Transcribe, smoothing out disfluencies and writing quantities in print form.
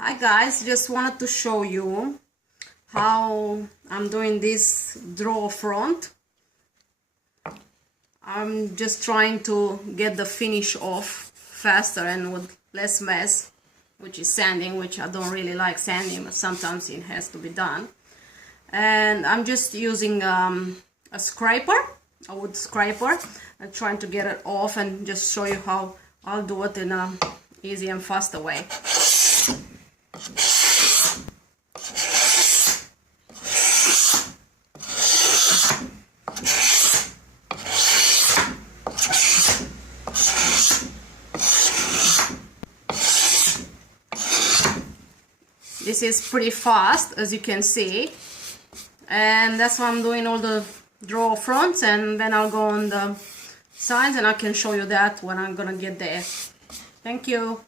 Hi guys, just wanted to show you how I'm doing this draw front. I'm just trying to get the finish off faster and with less mess, which is sanding, which I don't really like sanding, but sometimes it has to be done. And I'm just using a scraper, a wood scraper, and trying to get it off and just show you how I'll do it in a easy and faster way. This is pretty fast, as you can see, and that's why I'm doing all the draw fronts, and then I'll go on the sides and I can show you that when I'm gonna get there. Thank you.